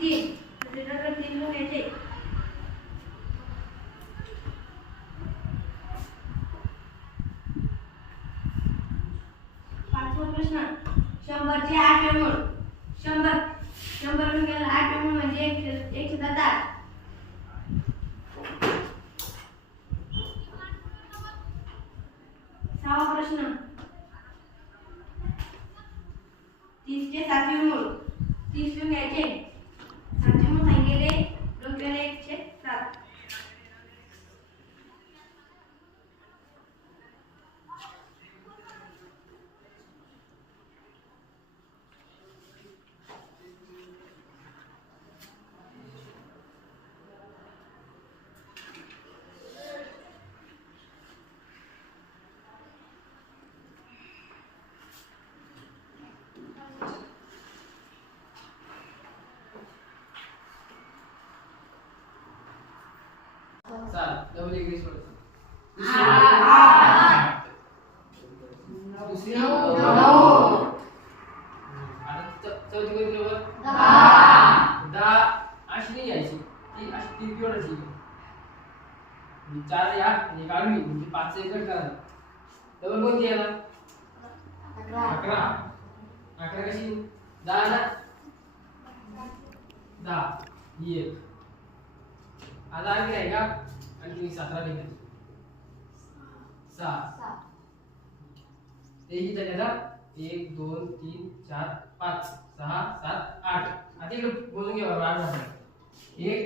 3 लिटरवर 3 लिहून यायचे. 5वा प्रश्न 100 चे 8 मूळ. 100 गुणिले 8 मूळ म्हणजे 110. 6वा प्रश्न 30 चे 7 मूळ. 30 लिहून घ्यायचे. 7 मूळ सांगितले डोक्याला 107. 7 डबल इंग्लिश वर्ड. दुसरी 9. आता चौथी कोणती नंबर 10. अशी नाही यायची ती अशी ती पिवळाची. 4 या आणि काढून घेऊ म्हणजे 5 चे कट करा. डबल कोणती याला 11. 11 कशी 10 ना 10 ही एक. आता आणखी आहे का आणखी 17 लिहायचं. 6 तेही त्याला 1 2 3 4 5 6 7 8. आता इकडे बोलून घ्या बरं 8 झालं. 1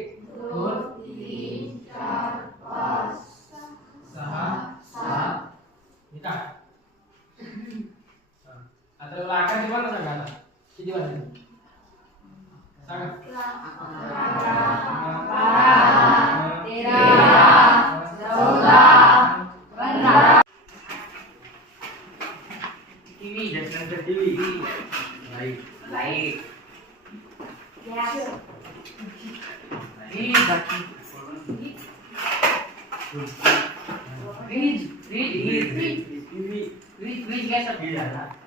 2 3 4 5 6 7 हे का आता मला आकाराचे बघा सांगा. आता किती वाजले सांगा. 13 TV light gas fridge gas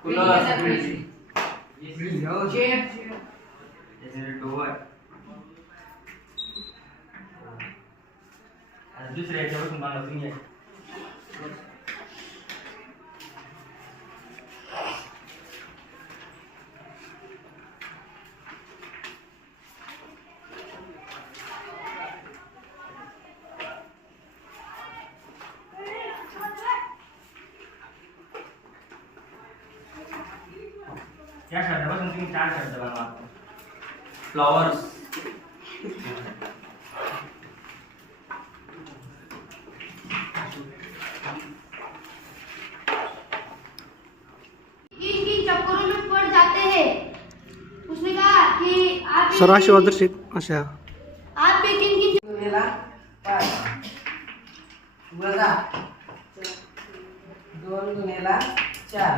cooler door. दुसऱ्या याच्यापासून मला तुम्ही या शब्दापासून तुम्ही 4 शब्द बनवा. फ्लॉवर्स की चक्करों में पड़ जाते हैं. उसने कहा कि आप सराशी वादर्शिक अशा आप भी किन किन गुणेला 5 वजा 2 गुणेला 4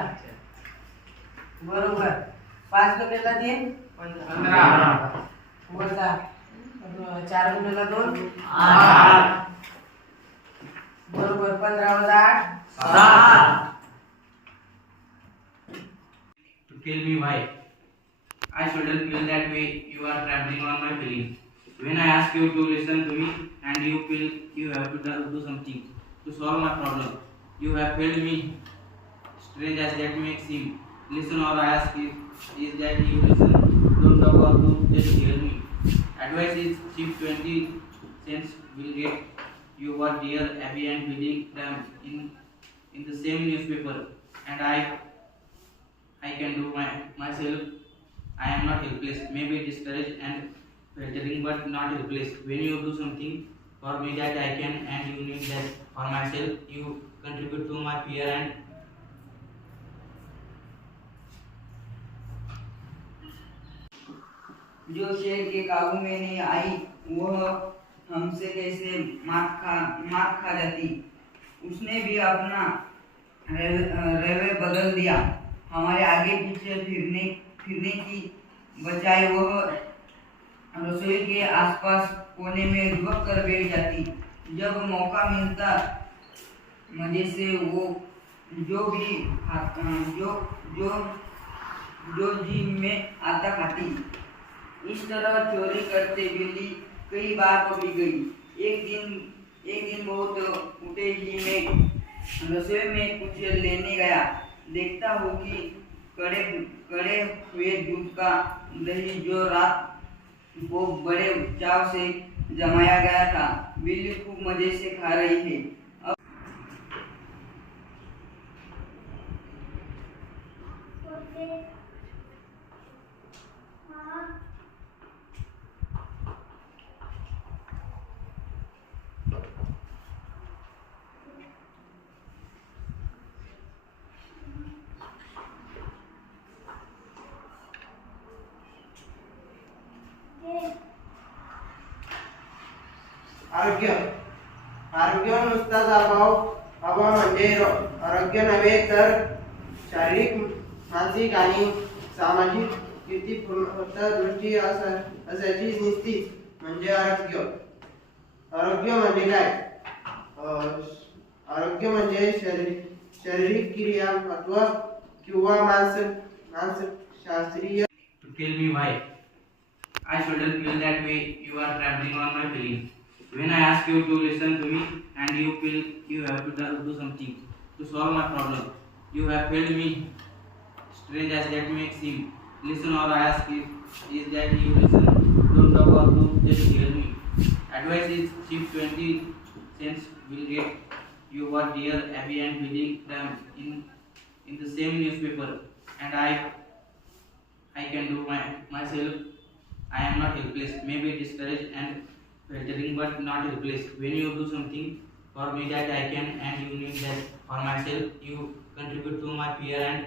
बरोबर. 5 गुणेला 3 15 वजा 4 गुणेला 2 8 बरोबर. 15 वजा 8 7. To tell me why I shouldn't feel that way. You are trampling on my feelings. When I ask you to listen to me and you feel you have to do something to solve my problem, you have failed me. Strange as that may seem. Listen or I ask is that you listen. Don't talk or don't just hear me. Advice is cheap. 20 cents will get you what dear, happy and feeling them in the same newspaper. And I can do myself. I am not helpless. Maybe discouraged and faltering, but not helpless. When you do something for me that I can and you need that for myself, you contribute to my fear and जो शेर के काबू में नहीं आई वह हमसे कैसे मार खा जाती. उसने भी अपना रवैया बदल दिया. हमारे आगे पीछे फिरने की बजाय वह रसोई के आसपास कोने में दुबक कर बैठ जाती. जब मौका मिलता मजे से वो जो जी में आता खाती. इस तरह चोरी करते बिल्ली कई बार पकड़ी गई। एक दिन बहुत उठे ही मैं रसोई में कुछ लेने गया। देखता हूँ कि कड़े कड़े हुए दूध का दही जो रात को बड़े चाव से जमाया गया था, बिल्ली खूब मजे से खा रही है। आरोग्य आरोग्य नुसताच अभाव म्हणजे आरोग्य नव्हे तर शारीरिक, मानसिक आणि सामाजिक स्थिती दृष्टी असायची निश्चित म्हणजे आरोग्य. आरोग्य म्हणजे काय? आरोग्य म्हणजे शारीरिक क्रिया अथवा किंवा मानसशास्त्रीय. To tell me why I shouldn't feel that way. You are trampling on my feelings. When I ask you to listen to me and you feel you have to do something to solve my problem, you have failed me. Strange as that may seem, listen or I ask is that you listen. Don't talk or do, just hear me. Advice is cheap, 20 cents will get you what dear Abby and reading them in the same newspaper, and I can do myself. I am not helpless, maybe discouraged and faltering, but not helpless. When you do something for me that I can and you need that for myself, you contribute to my fear and